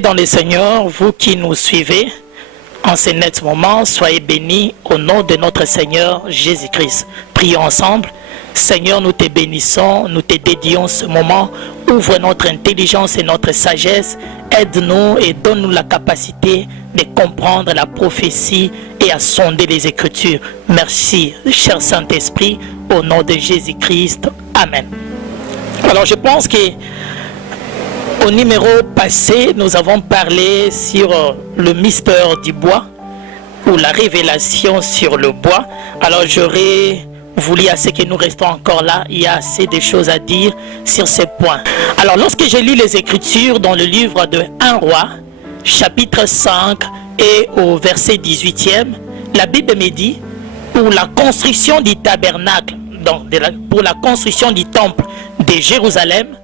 Bien-aimés dans le Seigneur, vous qui nous suivez en ce net moment, soyez bénis au nom de notre Seigneur Jésus-Christ. Prions ensemble. Seigneur, nous te bénissons, nous te dédions ce moment. Ouvre notre intelligence et notre sagesse. Aide-nous et donne-nous la capacité de comprendre la prophétie et à sonder les Écritures. Merci, cher Saint-Esprit, au nom de Jésus-Christ. Amen. Alors, je pense que au numéro passé, nous avons parlé sur le mystère du bois ou la révélation sur le bois. Alors, j'aurais voulu à ce que nous restons encore là. Il y a assez de choses à dire sur ces points. Alors, lorsque j'ai lu les Écritures dans le livre de 1 Roi, chapitre 5 et au verset 18e, la Bible me dit, pour la construction du tabernacle, donc pour la construction du temple de Jérusalem,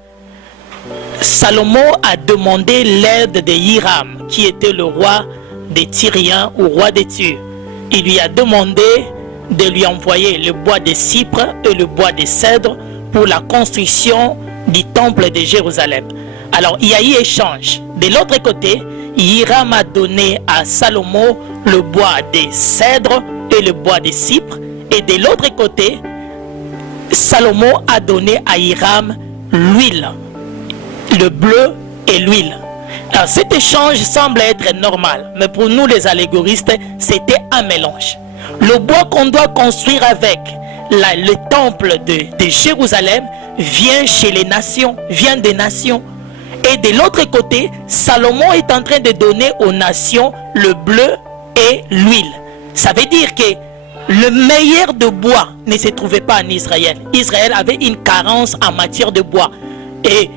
Salomon a demandé l'aide de Hiram, qui était le roi des Tyriens ou roi des Tyr. Il lui a demandé de lui envoyer le bois de cypre et le bois de cèdre pour la construction du temple de Jérusalem. Alors, il y a eu échange. De l'autre côté, Hiram a donné à Salomon le bois de cèdre et le bois de cypre. Et de l'autre côté, Salomon a donné à Hiram l'huile, le bleu et l'huile. Alors cet échange semble être normal, mais pour nous les allégoristes, c'était un mélange. Le bois qu'on doit construire avec le temple de Jérusalem vient chez les nations, vient des nations. Et de l'autre côté, Salomon est en train de donner aux nations le bleu et l'huile. Ça veut dire que le meilleur de bois ne se trouvait pas en Israël. Israël avait une carence en matière de bois. Et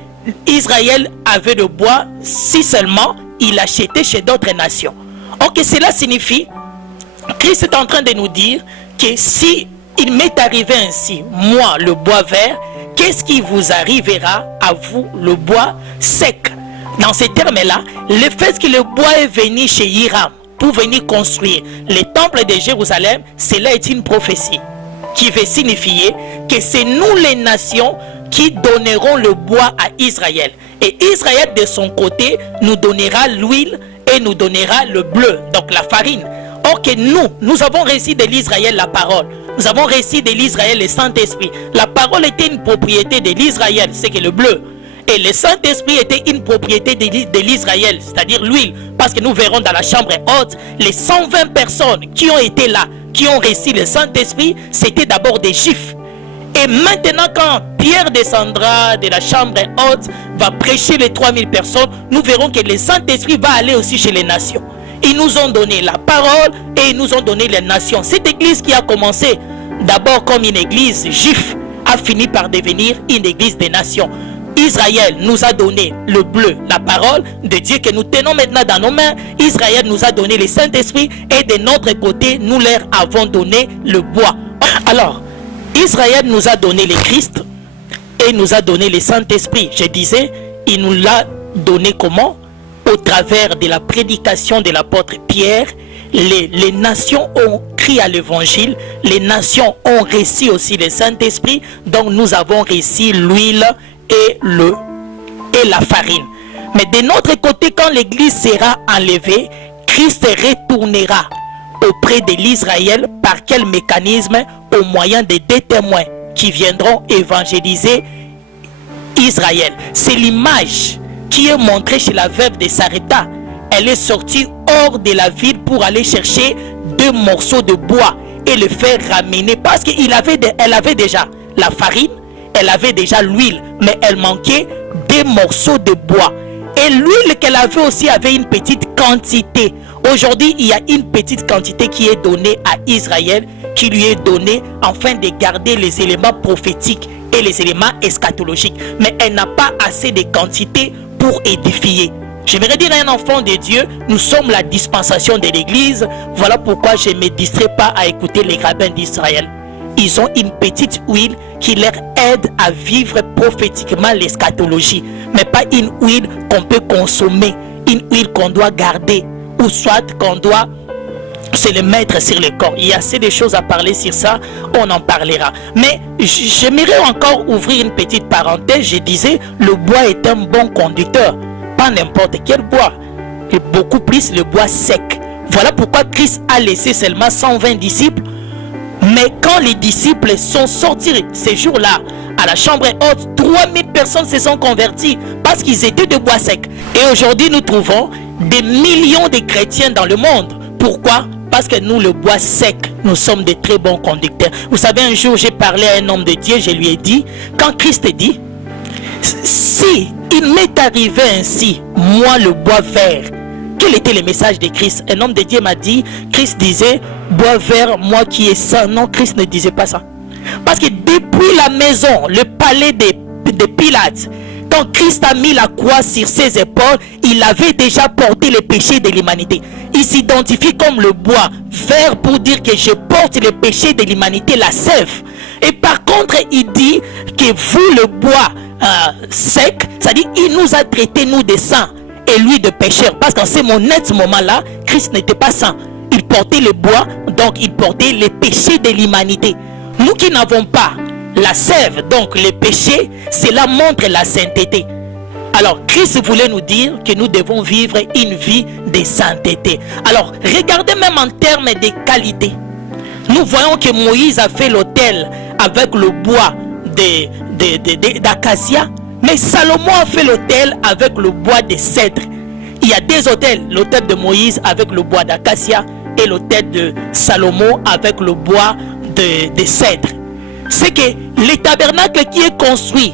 Israël avait le bois si seulement il achetait chez d'autres nations. Ok, cela signifie, Christ est en train de nous dire que si il m'est arrivé ainsi, moi le bois vert, qu'est-ce qui vous arrivera à vous le bois sec? Dans ces termes-là, le fait que le bois est venu chez Hiram pour venir construire le temple de Jérusalem, cela est une prophétie qui veut signifier que c'est nous les nations qui donneront le bois à Israël. Et Israël de son côté nous donnera l'huile et nous donnera le bleu, donc la farine. Or que nous avons reçu de l'Israël la parole. Nous avons reçu de l'Israël le Saint-Esprit. La parole était une propriété de l'Israël, c'est que le bleu. Et le Saint-Esprit était une propriété de l'Israël, c'est-à-dire l'huile. Parce que nous verrons dans la chambre haute, les 120 personnes qui ont été là, qui ont reçu le Saint-Esprit, c'était d'abord des Juifs. Et maintenant, quand Pierre descendra de la chambre haute, va prêcher les 3000 personnes, nous verrons que le Saint-Esprit va aller aussi chez les nations. Ils nous ont donné la parole et ils nous ont donné les nations. Cette église qui a commencé d'abord comme une église juive a fini par devenir une église des nations. Israël nous a donné le bleu, la parole de Dieu que nous tenons maintenant dans nos mains. Israël nous a donné le Saint-Esprit et de notre côté, nous leur avons donné le bois. Alors, Israël nous a donné le Christ et nous a donné le Saint-Esprit. Je disais, il nous l'a donné comment? Au travers de la prédication de l'apôtre Pierre, les nations ont crié à l'évangile, les nations ont reçu aussi le Saint-Esprit, donc nous avons reçu l'huile et la farine. Mais de notre côté, quand l'église sera enlevée, Christ retournera auprès de l'Israël par quel mécanisme? Au moyen des deux témoins qui viendront évangéliser Israël. C'est l'image qui est montrée chez la veuve de Sarepta. Elle est sortie hors de la ville pour aller chercher 2 morceaux de bois et le faire ramener parce qu'elle avait déjà la farine, elle avait déjà l'huile, mais elle manquait 2 morceaux de bois. Et l'huile qu'elle avait aussi avait une petite quantité. Aujourd'hui, il y a une petite quantité qui est donnée à Israël, qui lui est donnée afin de garder les éléments prophétiques et les éléments eschatologiques. Mais elle n'a pas assez de quantité pour édifier. J'aimerais dire à un enfant de Dieu, nous sommes la dispensation de l'église. Voilà pourquoi je ne me distrais pas à écouter les rabbins d'Israël. Ils ont une petite huile qui leur aide à vivre prophétiquement l'eschatologie. Mais pas une huile qu'on peut consommer, une huile qu'on doit garder, ou soit qu'on doit se le mettre sur le corps. Il y a assez de choses à parler sur ça, on en parlera. Mais j'aimerais encore ouvrir une petite parenthèse. Je disais, le bois est un bon conducteur. Pas n'importe quel bois. et beaucoup plus le bois sec. Voilà pourquoi Christ a laissé seulement 120 disciples. Mais quand les disciples sont sortis ces jours-là, à la chambre haute, 3000 personnes se sont converties parce qu'ils étaient de bois sec. Et aujourd'hui, nous trouvons des millions de chrétiens dans le monde. Pourquoi? Parce que nous, le bois sec, nous sommes de très bons conducteurs. Vous savez, un jour, j'ai parlé à un homme de Dieu, je lui ai dit, quand Christ dit, si il m'est arrivé ainsi, moi le bois vert, quel était le message de Christ? Un homme de Dieu m'a dit, Christ disait, bois vert, moi qui est saint. Non, Christ ne disait pas ça. Parce que depuis la maison, le palais de Pilate, quand Christ a mis la croix sur ses épaules, il avait déjà porté les péchés de l'humanité. Il s'identifie comme le bois vert pour dire que je porte les péchés de l'humanité, la sève. Et par contre, il dit que vous, le bois sec, c'est-à-dire il nous a traités, nous, de saints, et lui de pécheurs. Parce qu'en ce moment-là, Christ n'était pas saint. Il portait le bois, donc il portait les péchés de l'humanité. Nous qui n'avons pas la sève, donc les péchés, cela montre la sainteté. Alors Christ voulait nous dire que nous devons vivre une vie de sainteté. Alors regardez même en termes de qualité. Nous voyons que Moïse a fait l'autel avec le bois d'acacia, mais Salomon a fait l'autel avec le bois de cèdre. Il y a deux autels, l'autel de Moïse avec le bois d'acacia et l'autel de Salomon avec le bois de cèdre. C'est que le tabernacle qui est construit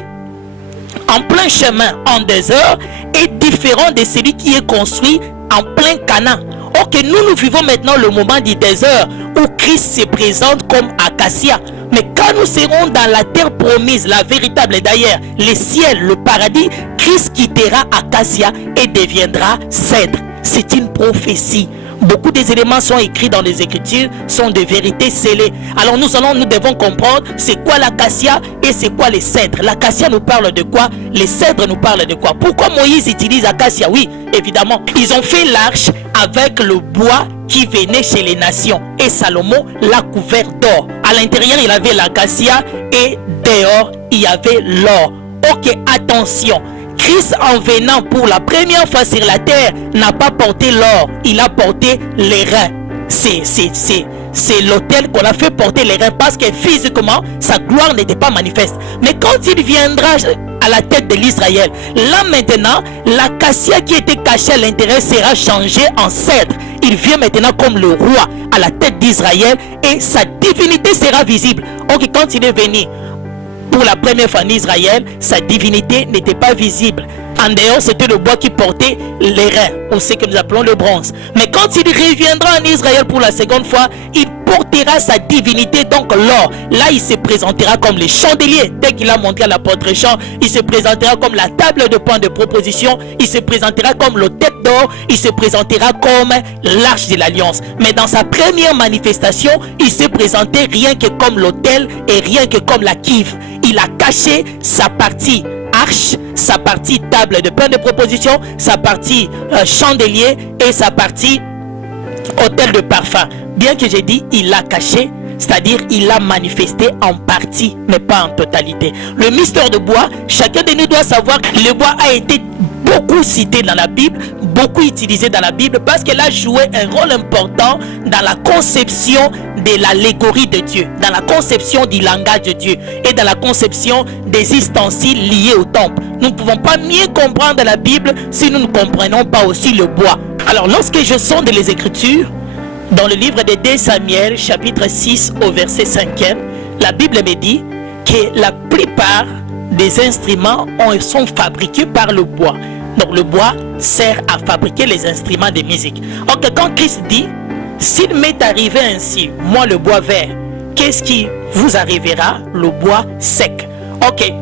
en plein chemin, en désert, est différent de celui qui est construit en plein Canaan. Or que nous vivons maintenant le moment du désert où Christ se présente comme acacia. Mais quand nous serons dans la terre promise, la véritable d'ailleurs, le ciel, le paradis, Christ quittera acacia et deviendra cèdre. C'est une prophétie. Beaucoup des éléments sont écrits dans les Écritures, sont des vérités scellées. Alors nous devons comprendre c'est quoi l'acacia et c'est quoi les cèdres. L'acacia nous parle de quoi? Les cèdres nous parlent de quoi? Pourquoi Moïse utilise acacia? Oui, évidemment. Ils ont fait l'arche avec le bois qui venait chez les nations. Et Salomon l'a couvert d'or. À l'intérieur, il avait l'acacia et dehors, il y avait l'or. Ok, attention. Christ, en venant pour la première fois sur la terre, n'a pas porté l'or, il a porté les reins. C'est l'autel qu'on a fait porter les reins parce que physiquement, sa gloire n'était pas manifeste. Mais quand il viendra à la tête de l'Israël, là maintenant, l'acacia qui était cachée à l'intérieur sera changée en cèdre. Il vient maintenant comme le roi à la tête d'Israël et sa divinité sera visible. Ok, quand il est venu pour la première fois en Israël, sa divinité n'était pas visible. En dehors, c'était le bois qui portait les reins, ou ce que nous appelons le bronze. Mais quand il reviendra en Israël pour la seconde fois, il portera sa divinité, donc l'or. Là, il se présentera comme le chandelier, tel qu'il a montré à l'apôtre Jean. Il se présentera comme la table de point de proposition. Il se présentera comme le tête d'or. Il se présentera comme l'arche de l'alliance. Mais dans sa première manifestation, il s'est présenté rien que comme l'autel et rien que comme la cuve. Il a caché sa partie arche, sa partie table de point de proposition, sa partie chandelier et sa partie autel de parfum. Bien que j'ai dit il l'a caché, c'est-à-dire il l'a manifesté en partie mais pas en totalité. Le mystère de bois, chacun de nous doit savoir que le bois a été beaucoup cité dans la Bible, beaucoup utilisé dans la Bible parce qu'elle a joué un rôle important dans la conception de l'allégorie de Dieu, dans la conception du langage de Dieu et dans la conception des ustensiles liés au temple. Nous ne pouvons pas mieux comprendre la Bible si nous ne comprenons pas aussi le bois. Alors lorsque je sonde les Écritures, dans le livre de 2 Samuel, chapitre 6 au verset 5e, la Bible me dit que la plupart des instruments sont fabriqués par le bois. Donc le bois sert à fabriquer les instruments de musique. Donc quand Christ dit, s'il m'est arrivé ainsi, moi le bois vert, qu'est-ce qui vous arrivera? Le bois sec. Ok.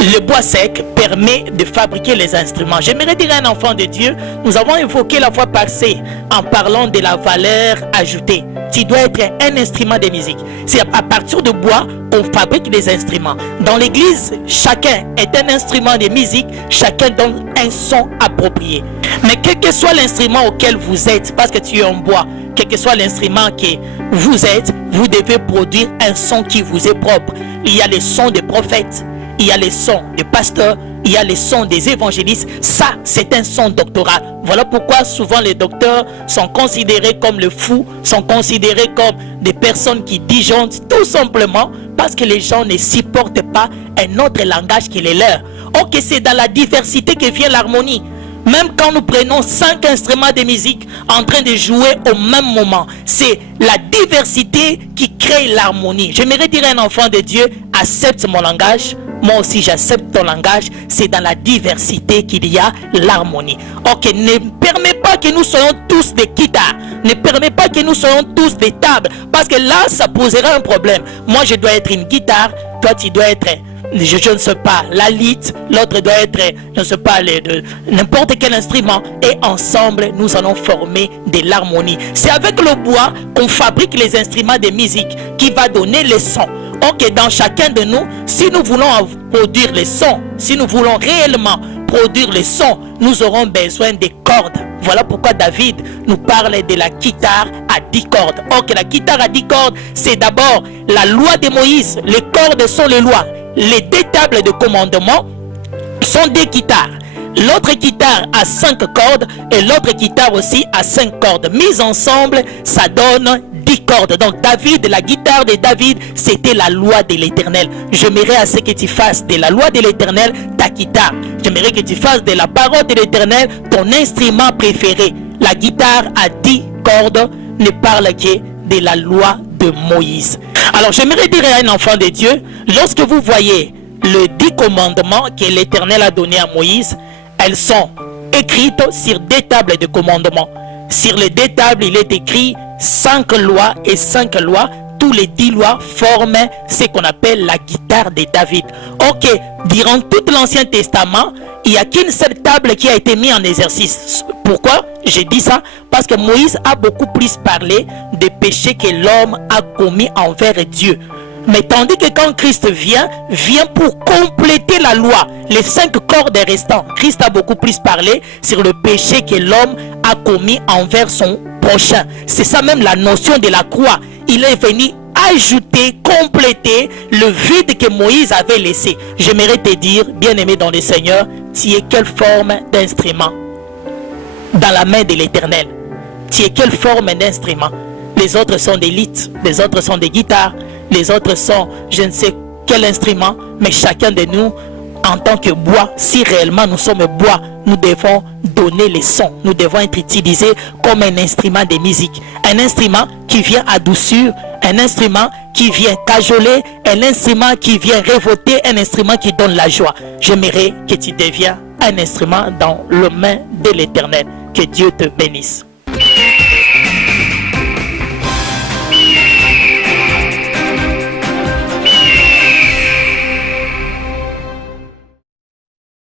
Le bois sec permet de fabriquer les instruments. J'aimerais dire à un enfant de Dieu, nous avons évoqué la fois passée en parlant de la valeur ajoutée. Tu dois être un instrument de musique. C'est à partir de bois qu'on fabrique des instruments. Dans l'église, chacun est un instrument de musique, chacun donne un son approprié. Mais quel que soit l'instrument auquel vous êtes, parce que tu es en bois, quel que soit l'instrument que vous êtes, vous devez produire un son qui vous est propre. Il y a les sons des prophètes, il y a les sons des pasteurs, il y a les sons des évangélistes. Ça, c'est un son doctoral. Voilà pourquoi souvent les docteurs sont considérés comme les fous, sont considérés comme des personnes qui disjonctent, tout simplement parce que les gens ne supportent pas un autre langage qui est le leur. Ok, c'est dans la diversité que vient l'harmonie. Même quand nous prenons 5 instruments de musique en train de jouer au même moment, c'est la diversité qui crée l'harmonie. J'aimerais dire à un enfant de Dieu, accepte mon langage. Moi aussi j'accepte ton langage. C'est dans la diversité qu'il y a l'harmonie. Ok, ne permets pas que nous soyons tous des guitares. Ne permets pas que nous soyons tous des tables. Parce que là, ça posera un problème. Moi, je dois être une guitare. Toi, tu dois être... Je ne sais pas, la lyre, l'autre doit être, je ne sais pas, n'importe quel instrument. Et ensemble, nous allons former de l'harmonie. C'est avec le bois qu'on fabrique les instruments de musique qui va donner les sons. Ok, dans chacun de nous, si nous voulons produire les sons, si nous voulons réellement produire les sons, nous aurons besoin des cordes. Voilà pourquoi David nous parle de la guitare à 10 cordes. Ok, la guitare à 10 cordes, c'est d'abord la loi de Moïse. Les cordes sont les lois. Les 2 tables de commandement sont des guitares. L'autre guitare a 5 cordes et l'autre guitare aussi a 5 cordes. Mises ensemble, ça donne 10 cordes. Donc David, la guitare de David, c'était la loi de l'Éternel. J'aimerais à ce que tu fasses de la loi de l'Éternel ta guitare. J'aimerais que tu fasses de la parole de l'Éternel ton instrument préféré. La guitare à 10 cordes ne parle que de la loi de Moïse. Alors j'aimerais dire à un enfant de Dieu, lorsque vous voyez les 10 commandements que l'Éternel a donnés à Moïse, elles sont écrites sur 2 tables de commandement. Sur les 2 tables, il est écrit 5 lois et 5 lois. Tous les 10 lois forment ce qu'on appelle la guitare de David. Ok, durant tout l'Ancien Testament, il n'y a qu'une seule table qui a été mise en exercice. Pourquoi je dis ça? Parce que Moïse a beaucoup plus parlé des péchés que l'homme a commis envers Dieu. Mais tandis que quand Christ vient pour compléter la loi, les 5 cordes restants, Christ a beaucoup plus parlé sur le péché que l'homme a commis envers son prochain. C'est ça même la notion de la croix. Il est venu ajouter, compléter le vide que Moïse avait laissé. J'aimerais te dire, bien-aimé dans le Seigneur, tu es quelle forme d'instrument dans la main de l'Éternel? Tu es quelle forme d'instrument? Les autres sont des litres, les autres sont des guitares, les autres sont je ne sais quel instrument, mais chacun de nous, en tant que bois, si réellement nous sommes bois, nous devons donner les sons. Nous devons être utilisés comme un instrument de musique. Un instrument qui vient adoucir, un instrument qui vient cajoler, un instrument qui vient révolter, un instrument qui donne la joie. J'aimerais que tu deviennes un instrument dans les mains de l'Éternel. Que Dieu te bénisse.